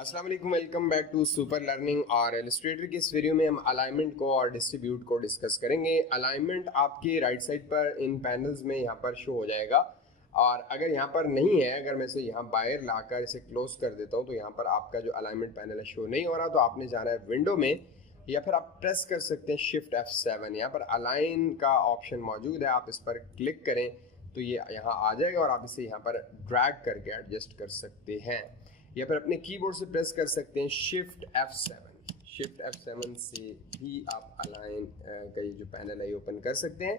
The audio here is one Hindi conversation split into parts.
अस्सलाम वालेकुम, welcome back to super learning. और इलस्ट्रेटर की इस वीडियो में हम अलाइनमेंट को और डिस्ट्रीब्यूट को डिस्कस करेंगे। अलाइनमेंट आपके राइट साइड पर इन पैनल्स में यहाँ पर शो हो जाएगा, और अगर यहाँ पर नहीं है, अगर मैं इसे यहाँ बाहर लाकर इसे क्लोज कर देता हूँ तो यहाँ पर आपका जो अलाइनमेंट पैनल है शो नहीं हो रहा। तो आपने जाना है विंडो में, या फिर आप प्रेस कर सकते हैं शिफ्ट F7। यहाँ पर अलाइन का ऑप्शन मौजूद है, आप इस पर क्लिक करें तो ये यहाँ आ जाएगा और आप इसे यहाँ पर ड्रैग करके एडजस्ट कर सकते हैं, या फिर अपने कीबोर्ड से प्रेस कर सकते हैं शिफ्ट F7। शिफ्ट F7 से भी आप अलाइन का ये जो पैनल है ये ओपन कर सकते हैं।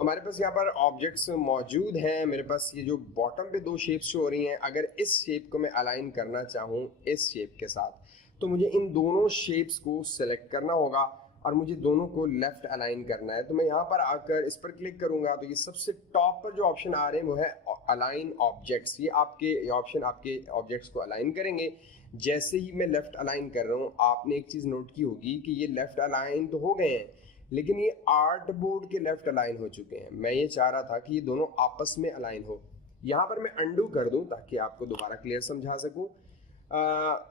हमारे पास यहाँ पर ऑब्जेक्ट्स मौजूद हैं। मेरे पास ये जो बॉटम पे दो शेप्स शो हो रही हैं, अगर इस शेप को मैं अलाइन करना चाहूँ इस शेप के साथ तो मुझे इन दोनों शेप्स को सिलेक्ट करना होगा और मुझे दोनों को लेफ्ट अलाइन करना है। तो मैं यहाँ पर आकर इस पर क्लिक करूंगा तो ये सबसे टॉप पर जो ऑप्शन आ रहे हैं वो है अलाइन ऑब्जेक्ट्स। ये ऑप्शन आपके ऑब्जेक्ट्स को अलाइन करेंगे। जैसे ही मैं लेफ्ट अलाइन कर रहा हूँ, आपने एक चीज़ नोट की होगी कि ये लेफ्ट अलाइन तो हो गए हैं, लेकिन ये आर्ट बोर्ड के लेफ्ट अलाइन हो चुके हैं। मैं ये चाह रहा था कि ये दोनों आपस में अलाइन हो। यहाँ पर मैं अंडू कर दूँ ताकि आपको दोबारा क्लियर समझा सकूँ।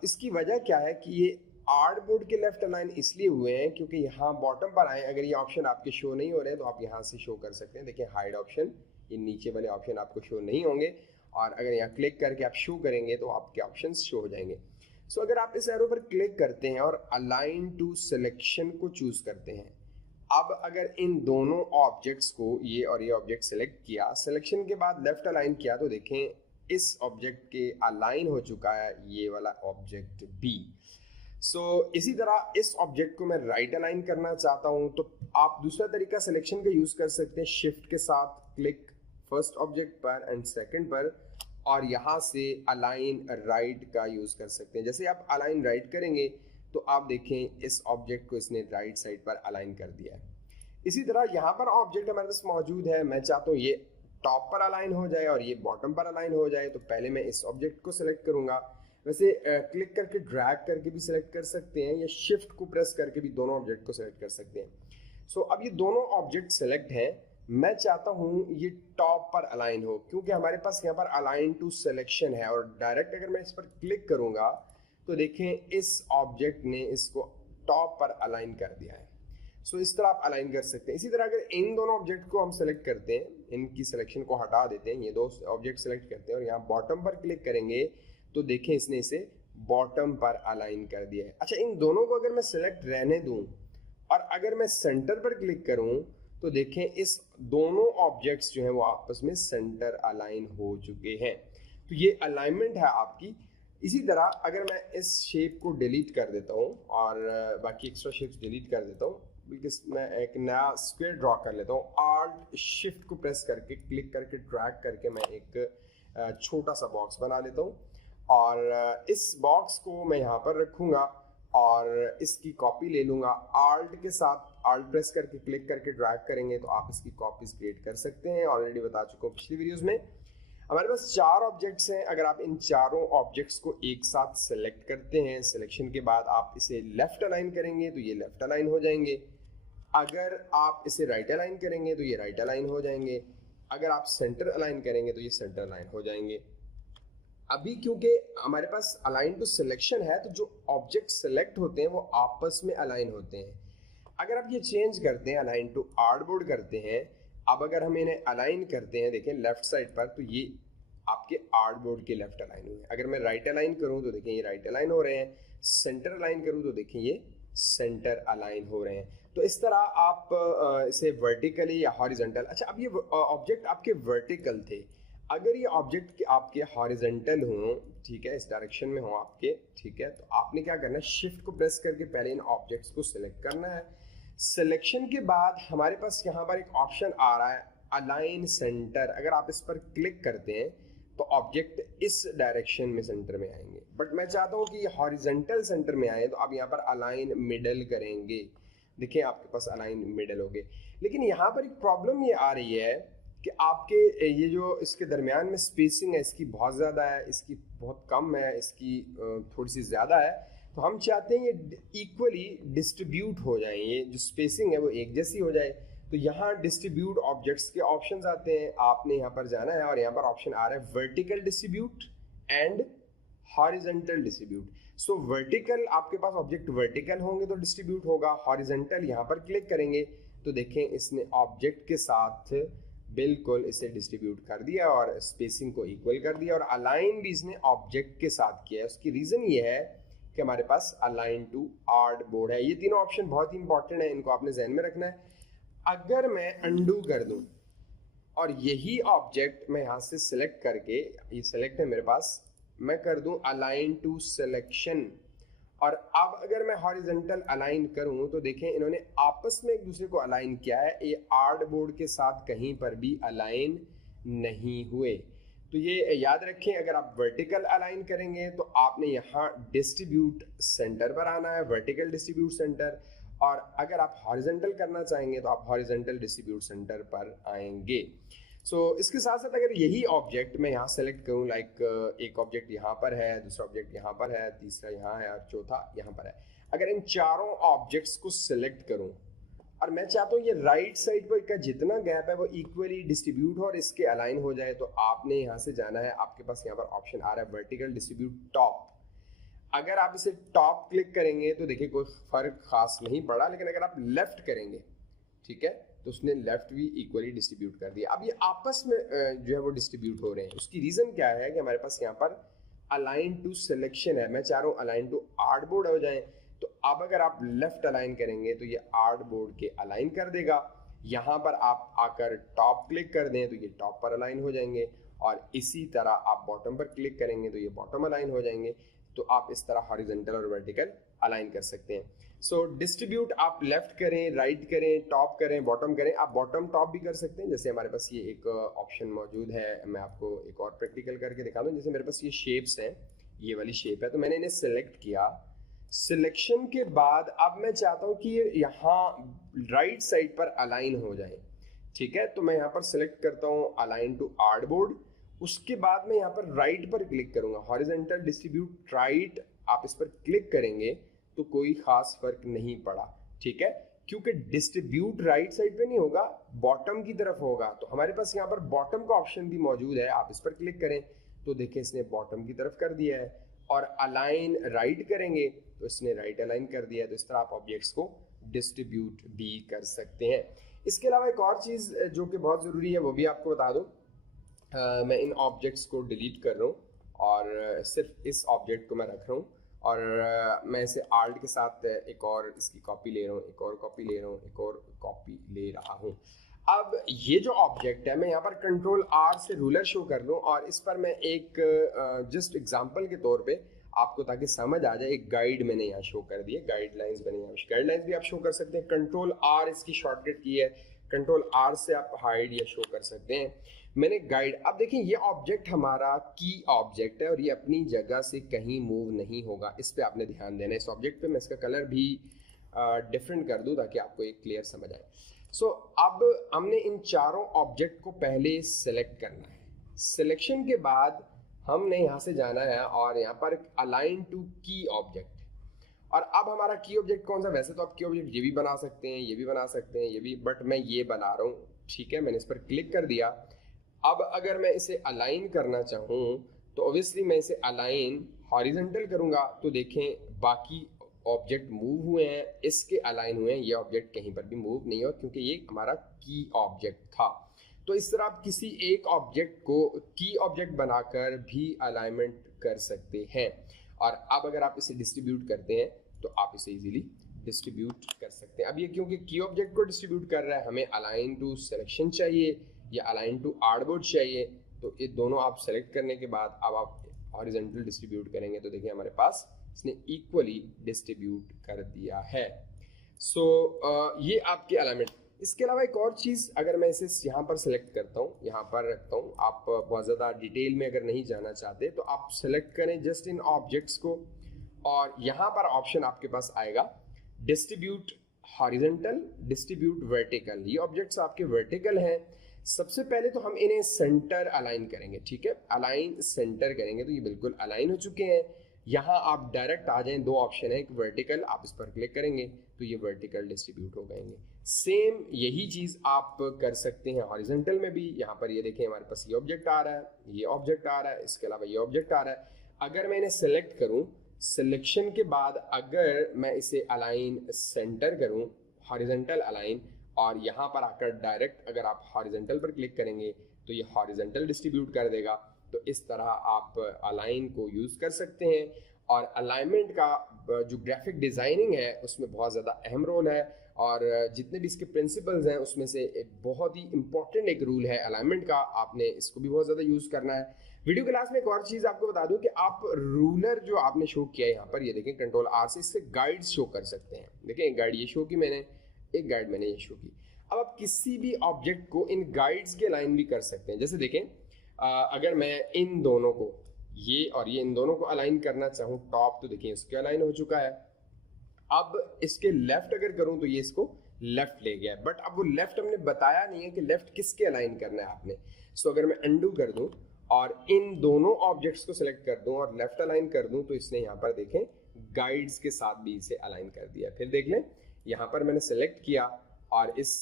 इसकी वजह क्या है कि ये आर्ट बोर्ड के लेफ्ट अलाइन इसलिए हुए हैं क्योंकि यहाँ बॉटम पर आए, अगर ये ऑप्शन आपके शो नहीं हो रहे हैं तो आप यहाँ से शो कर सकते हैं। देखिए हाइड ऑप्शन, ये नीचे वाले ऑप्शन आपको शो नहीं होंगे, और अगर यहाँ क्लिक करके आप शो करेंगे तो आपके ऑप्शन शो हो जाएंगे। अगर आप इस एरो पर क्लिक करते हैं और अलाइन टू सिलेक्शन को चूज करते हैं, अब अगर इन दोनों ऑब्जेक्ट्स को, ये और ये ऑब्जेक्ट सिलेक्ट किया, सिलेक्शन के बाद लेफ्ट अलाइन किया, तो देखें इस ऑब्जेक्ट के अलाइन हो चुका है ये वाला ऑब्जेक्ट बी। इसी तरह इस ऑब्जेक्ट को मैं राइट अलाइन करना चाहता हूं तो आप दूसरा तरीका सिलेक्शन का यूज कर सकते हैं। शिफ्ट के साथ क्लिक फर्स्ट ऑब्जेक्ट पर एंड सेकंड पर, और यहां से अलाइन राइट का यूज कर सकते हैं। जैसे आप अलाइन राइट करेंगे तो आप देखें इस ऑब्जेक्ट को इसने राइट साइड पर अलाइन कर दिया है। इसी तरह यहाँ पर ऑब्जेक्ट हमारे पास मौजूद है, मैं चाहता हूँ ये टॉप पर अलाइन हो जाए और ये बॉटम पर अलाइन हो जाए। तो पहले मैं इस ऑब्जेक्ट को सिलेक्ट करूंगा। वैसे क्लिक करके ड्रैग करके भी सिलेक्ट कर सकते हैं, या शिफ्ट को प्रेस करके भी दोनों ऑब्जेक्ट को सिलेक्ट कर सकते हैं। अब ये दोनों ऑब्जेक्ट सिलेक्ट हैं। मैं चाहता हूं ये टॉप पर अलाइन हो, क्योंकि हमारे पास यहाँ पर अलाइन टू सिलेक्शन है, और डायरेक्ट अगर मैं इस पर क्लिक करूंगा तो देखें इस ऑब्जेक्ट ने इसको टॉप पर अलाइन कर दिया है। इस तरह आप अलाइन कर सकते हैं। इसी तरह अगर इन दोनों ऑब्जेक्ट को हम सेलेक्ट करते हैं, इनकी सिलेक्शन को हटा देते हैं, ये दो ऑब्जेक्ट सेलेक्ट करते हैं और यहाँ बॉटम पर क्लिक करेंगे तो देखें इसने इसे बॉटम पर अलाइन कर दिया है। अच्छा, इन दोनों को अगर मैं सिलेक्ट रहने दूं और अगर मैं सेंटर पर क्लिक करूं तो देखें इस दोनों ऑब्जेक्ट्स जो हैं वो आपस में सेंटर अलाइन हो चुके हैं। तो ये अलाइनमेंट है आपकी। इसी तरह अगर मैं इस शेप को डिलीट कर देता हूं और बाकी एक्स्ट्रा शेप्स डिलीट कर देता हूं, बल्कि मैं एक नया स्क्वायर ड्रॉ कर लेता हूँ। आल्ट शिफ्ट को प्रेस करके क्लिक करके ड्रैग करके मैं एक छोटा सा बॉक्स बना लेता हूँ, और इस बॉक्स को मैं यहाँ पर रखूँगा और इसकी कॉपी ले लूँगा। आल्ट के साथ आल्ट प्रेस करके क्लिक करके ड्रैग करेंगे तो आप इसकी कॉपीज क्रिएट कर सकते हैं। ऑलरेडी बता चुका हूँ पिछली वीडियोस में। हमारे पास 4 ऑब्जेक्ट्स हैं। अगर आप इन चारों ऑब्जेक्ट्स को एक साथ सेलेक्ट करते हैं, सिलेक्शन के बाद आप इसे लेफ्ट अलाइन करेंगे तो ये लेफ्ट अलाइन हो जाएंगे। अगर आप इसे राइट अलाइन करेंगे तो ये राइट अलाइन हो जाएंगे। अगर आप सेंटर अलाइन करेंगे तो ये सेंटर अलाइन हो जाएंगे। अभी क्योंकि हमारे पास अलाइन टू सिलेक्शन है तो जो ऑब्जेक्ट सेलेक्ट होते हैं वो आपस में अलाइन होते हैं। अगर आप ये चेंज करते हैं, अलाइन टू आर्टबोर्ड करते हैं, अब अगर हम इन्हें अलाइन करते हैं, देखें लेफ्ट साइड पर, तो ये आपके आर्टबोर्ड के लेफ्ट अलाइन हुए। अगर मैं राइट अलाइन करूं तो देखें ये राइट अलाइन हो रहे हैं। सेंटर अलाइन करूं तो देखें ये सेंटर अलाइन हो रहे हैं। तो इस तरह आप इसे वर्टिकली या हॉरिजॉन्टल, अच्छा अब ये ऑब्जेक्ट आपके वर्टिकल थे, अगर ये ऑब्जेक्ट आपके हॉरिजॉन्टल हों, ठीक है, इस डायरेक्शन में हो आपके, ठीक है, तो आपने क्या करना है, शिफ्ट को प्रेस करके पहले इन ऑब्जेक्ट्स को सिलेक्ट करना है। सिलेक्शन के बाद हमारे पास यहाँ पर एक ऑप्शन आ रहा है अलाइन सेंटर। अगर आप इस पर क्लिक करते हैं तो ऑब्जेक्ट इस डायरेक्शन में सेंटर में आएंगे, बट मैं चाहता हूँ कि ये हॉरिजॉन्टल सेंटर में आए, तो आप यहाँ पर अलाइन मिडल करेंगे। देखिए आपके पास अलाइन मिडल हो गए। लेकिन यहाँ पर एक प्रॉब्लम ये आ रही है कि आपके ये जो इसके दरमियान में स्पेसिंग है इसकी बहुत ज़्यादा है, इसकी बहुत कम है, इसकी थोड़ी सी ज़्यादा है। तो हम चाहते हैं ये इक्वली डिस्ट्रीब्यूट हो जाए, ये जो स्पेसिंग है वो एक जैसी हो जाए। तो यहाँ डिस्ट्रीब्यूट ऑब्जेक्ट्स के ऑप्शंस आते हैं, आपने यहाँ पर जाना है और यहाँ पर ऑप्शन आ रहा है vertical distribute and horizontal distribute. So vertical आपके पास ऑब्जेक्ट वर्टिकल होंगे तो डिस्ट्रीब्यूट होगा, हॉरिजॉन्टल यहाँ पर क्लिक करेंगे तो देखें इसने ऑब्जेक्ट के साथ बिल्कुल इसे डिस्ट्रीब्यूट कर दिया और स्पेसिंग को इक्वल कर दिया, और अलाइन भी इसने ऑब्जेक्ट के साथ किया है। उसकी रीजन ये है कि हमारे पास अलाइन टू आर्ट बोर्ड है। ये तीनों ऑप्शन बहुत ही इंपॉर्टेंट है, इनको आपने ध्यान में रखना है। अगर मैं अंडू कर दूं और यही ऑब्जेक्ट मैं यहाँ से सिलेक्ट करके, ये सिलेक्ट है मेरे पास, मैं कर दूं अलाइन टू सिलेक्शन, और अब अगर मैं हॉरिजॉन्टल अलाइन करूं तो देखें इन्होंने आपस में एक दूसरे को अलाइन किया है, ये आर्ट बोर्ड के साथ कहीं पर भी अलाइन नहीं हुए। तो ये याद रखें, अगर आप वर्टिकल अलाइन करेंगे तो आपने यहाँ डिस्ट्रीब्यूट सेंटर पर आना है, वर्टिकल डिस्ट्रीब्यूट सेंटर, और अगर आप हॉरिजॉन्टल करना चाहेंगे तो आप हॉरिजॉन्टल डिस्ट्रीब्यूट सेंटर पर आएंगे। इसके साथ साथ अगर यही ऑब्जेक्ट मैं यहाँ सेलेक्ट करूँ, लाइक एक ऑब्जेक्ट यहाँ पर है, दूसरा ऑब्जेक्ट यहाँ पर है, तीसरा यहाँ है और चौथा यहाँ पर है, अगर इन चारों ऑब्जेक्ट्स को सिलेक्ट करूँ और मैं चाहता हूँ ये राइट साइड पर का जितना गैप है वो इक्वली डिस्ट्रीब्यूट हो और इसके अलाइन हो जाए, तो आपने यहाँ से जाना है, आपके पास यहाँ पर ऑप्शन आ रहा है वर्टिकल डिस्ट्रीब्यूट टॉप। अगर आप इसे टॉप क्लिक करेंगे तो देखिए कोई फर्क खास नहीं पड़ा, लेकिन अगर आप लेफ्ट करेंगे, ठीक है, तो उसने लेफ्ट भी इक्वली डिस्ट्रीब्यूट कर दिया। अब ये आपस में जो है वो डिस्ट्रीब्यूट हो रहे हैं। उसकी रीजन क्या है कि हमारे पास यहाँ पर अलाइन टू सिलेक्शन है, मैं चाह रहा हूँ अलाइन टू आर्ट बोर्ड हो जाए, तो अब अगर आप लेफ्ट अलाइन करेंगे तो ये आर्ट बोर्ड के अलाइन कर देगा। यहाँ पर आप आकर टॉप क्लिक कर दें तो ये टॉप पर अलाइन हो जाएंगे, और इसी तरह आप बॉटम पर क्लिक करेंगे तो ये बॉटम अलाइन हो जाएंगे। तो आप इस तरह हॉरिजॉन्टल और वर्टिकल अलाइन कर सकते हैं। डिस्ट्रीब्यूट आप लेफ्ट करें, राइट करें, टॉप करें, बॉटम करें, आप बॉटम टॉप भी कर सकते हैं। जैसे हमारे पास ये एक ऑप्शन मौजूद है, मैं आपको एक और प्रैक्टिकल करके दिखा दूं। जैसे मेरे पास ये शेप्स हैं, ये वाली शेप है, तो मैंने इन्हें सिलेक्ट किया। सिलेक्शन के बाद अब मैं चाहता हूँ कि ये यहाँ राइट साइड पर अलाइन हो जाए, ठीक है, तो मैं यहाँ पर सिलेक्ट करता हूँ अलाइन टू आर्ट बोर्ड। उसके बाद मैं यहाँ पर राइट पर क्लिक करूंगा, हॉरिजॉन्टल डिस्ट्रीब्यूट राइट, आप इस पर क्लिक करेंगे तो कोई खास फर्क नहीं पड़ा, ठीक है, क्योंकि डिस्ट्रीब्यूट राइट साइड पे नहीं होगा, बॉटम की तरफ होगा। तो हमारे पास यहाँ पर बॉटम का ऑप्शन भी मौजूद है, आप इस पर क्लिक करें तो देखिए इसने बॉटम की तरफ कर दिया है, और अलाइन राइट करेंगे तो इसने राइट अलाइन कर दिया है। तो इस तरह आप ऑब्जेक्ट्स को डिस्ट्रीब्यूट भी कर सकते हैं। इसके अलावा एक और चीज़ जो कि बहुत ज़रूरी है वो भी आपको बता दूँ, मैं इन ऑब्जेक्ट्स को डिलीट कर रहा हूँ और सिर्फ इस ऑब्जेक्ट को मैं रख रहा हूँ, और मैं इसे आल्ट के साथ एक और इसकी कॉपी ले रहा हूँ, एक और कॉपी ले रहा हूँ, एक और कॉपी ले रहा हूँ। अब ये जो ऑब्जेक्ट है मैं यहाँ पर कंट्रोल आर से रूलर शो कर लूँ, और इस पर मैं एक जस्ट एग्जांपल के तौर पे आपको ताकि समझ आ जाए, एक गाइड मैंने यहाँ शो कर दी है, गाइडलाइंस मैंने यहाँ, गाइडलाइंस भी आप शो कर सकते हैं। कंट्रोल आर इसकी शॉर्टकट की है, कंट्रोल आर से आप हाइड या शो कर सकते हैं। मैंने गाइड, अब देखिए ये ऑब्जेक्ट हमारा की ऑब्जेक्ट है और ये अपनी जगह से कहीं मूव नहीं होगा, इस पे आपने ध्यान देना है। इस ऑब्जेक्ट पे मैं इसका कलर भी डिफरेंट कर दूं ताकि आपको एक क्लियर समझ आए। अब हमने इन चारों ऑब्जेक्ट को पहले सिलेक्ट करना है। सिलेक्शन के बाद हमने यहाँ से जाना है और यहाँ पर अलाइन टू की ऑब्जेक्ट, और अब हमारा की ऑब्जेक्ट कौन सा, वैसे तो आप की ऑब्जेक्ट ये भी बना सकते हैं, ये भी बना सकते हैं, ये भी, बट मैं ये बना रहा हूँ, ठीक है, मैंने इस पर क्लिक कर दिया। अब अगर मैं इसे अलाइन करना चाहूँ तो ऑब्वियसली मैं इसे अलाइन हॉरिजॉन्टल करूँगा, तो देखें बाकी ऑब्जेक्ट मूव हुए हैं, इसके अलाइन हुए हैं, ये ऑब्जेक्ट कहीं पर भी मूव नहीं हुआ क्योंकि ये हमारा की ऑब्जेक्ट था। तो इस तरह आप किसी एक ऑब्जेक्ट को की ऑब्जेक्ट बनाकर भी अलाइनमेंट कर सकते हैं। और अब अगर आप इसे डिस्ट्रीब्यूट करते हैं तो आप इसे इजीली डिस्ट्रीब्यूट कर सकते हैं। अब ये क्योंकि की ऑब्जेक्ट को डिस्ट्रीब्यूट कर रहा है, हमें अलाइन टू सिलेक्शन चाहिए या अलाइन टू आर्टबोर्ड चाहिए, तो ये दोनों आप सेलेक्ट करने के बाद अब आप हॉरिजॉन्टल डिस्ट्रीब्यूट करेंगे तो देखिए हमारे पास इसने इक्वली डिस्ट्रीब्यूट कर दिया है। ये आपके अलाइनमेंट। इसके अलावा एक और चीज़, अगर मैं इसे यहाँ पर सेलेक्ट करता हूँ, यहाँ पर रखता हूँ, आप बहुत ज़्यादा डिटेल में अगर नहीं जाना चाहते तो आप सेलेक्ट करें जस्ट इन ऑब्जेक्ट्स को, और यहाँ पर ऑप्शन आपके पास आएगा डिस्ट्रीब्यूट हॉरिजॉन्टल, डिस्ट्रीब्यूट वर्टिकल। ये ऑब्जेक्ट्स आपके वर्टिकल हैं। सबसे पहले तो हम इन्हें सेंटर अलाइन करेंगे, ठीक है, अलाइन सेंटर करेंगे तो ये बिल्कुल अलाइन हो चुके हैं। यहाँ आप डायरेक्ट आ जाएं, दो ऑप्शन है, एक वर्टिकल, आप इस पर क्लिक करेंगे तो ये वर्टिकल डिस्ट्रीब्यूट हो गएंगे। सेम यही चीज़ आप कर सकते हैं हॉरिजॉन्टल में भी। यहाँ पर ये देखें हमारे पास ये ऑब्जेक्ट आ रहा है, ये ऑब्जेक्ट आ रहा है, इसके अलावा ये ऑब्जेक्ट आ रहा है। अगर मैं इन्हें सेलेक्ट करूं, सिलेक्शन के बाद अगर मैं इसे अलाइन सेंटर करूं, हॉरिजॉन्टल अलाइन, और यहाँ पर आकर डायरेक्ट अगर आप हॉरिजॉन्टल पर क्लिक करेंगे तो ये हॉरिजॉन्टल डिस्ट्रीब्यूट कर देगा। तो इस तरह आप अलाइन को यूज़ कर सकते हैं। और अलाइनमेंट का जो ग्राफिक डिज़ाइनिंग है उसमें बहुत ज़्यादा अहम रोल है, और जितने भी इसके प्रिंसिपल्स हैं उसमें से एक बहुत ही इंपॉर्टेंट एक रूल है अलाइनमेंट का, आपने इसको भी बहुत ज़्यादा यूज़ करना है। वीडियो क्लास में एक और चीज़ आपको बता दूं कि आप रूलर जो आपने शो किया है यहाँ पर, ये देखें कंट्रोल आर से इससे गाइड्स शो कर सकते हैं। देखें एक गाइड ये शो की मैंने, एक गाइड मैंने ये शो की। अब आप किसी भी ऑब्जेक्ट को इन गाइड्स के अलाइन भी कर सकते हैं। जैसे देखें अगर मैं इन दोनों को, ये और ये, इन दोनों को अलाइन करना चाहूँ टॉप, तो देखिए इसके अलाइन हो चुका है। अब इसके लेफ्ट अगर करूं तो ये इसको लेफ्ट ले गया, बट अब वो लेफ्ट हमने बताया नहीं है कि लेफ्ट किसके अलाइन करना है आपने। सो अगर मैं अनडू कर दूं और इन दोनों ऑब्जेक्ट्स को सिलेक्ट कर दूं और लेफ्ट अलाइन कर दूं, तो इसने यहाँ पर देखें गाइड्स के साथ भी इसे अलाइन कर दिया। फिर देख लें यहाँ पर मैंने सेलेक्ट किया और इस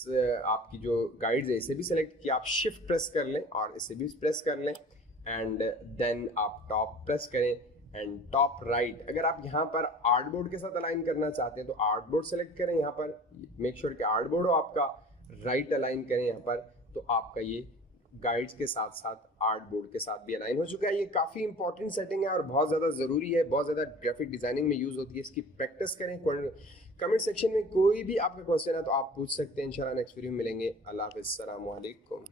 आपकी जो गाइड्स है इसे भी सिलेक्ट किया, आप शिफ्ट प्रेस कर लें और इसे भी प्रेस कर लें, एंड देन आप टॉप प्रेस करें एंड टॉप राइट। अगर आप यहाँ पर आर्टबोर्ड के साथ अलाइन करना चाहते हैं तो आर्टबोर्ड सेलेक्ट करें, यहाँ पर मेक श्योर कि आर्टबोर्ड हो आपका, राइट अलाइन करें यहाँ पर, तो आपका ये गाइड्स के साथ साथ आर्टबोर्ड के साथ भी अलाइन हो चुका है। ये काफ़ी इंपॉर्टेंट सेटिंग है और बहुत ज़्यादा ज़रूरी है, बहुत ज़्यादा ग्राफिक डिजाइनिंग में यूज़ होती है। इसकी प्रैक्टिस करें। कमेंट सेक्शन में कोई भी आपका क्वेश्चन है तो आप पूछ सकते हैं। इंशाल्लाह नेक्स्ट वीडियो में मिलेंगे। अल्लाह हाफ़िज़, अस्सलामु अलैकुम।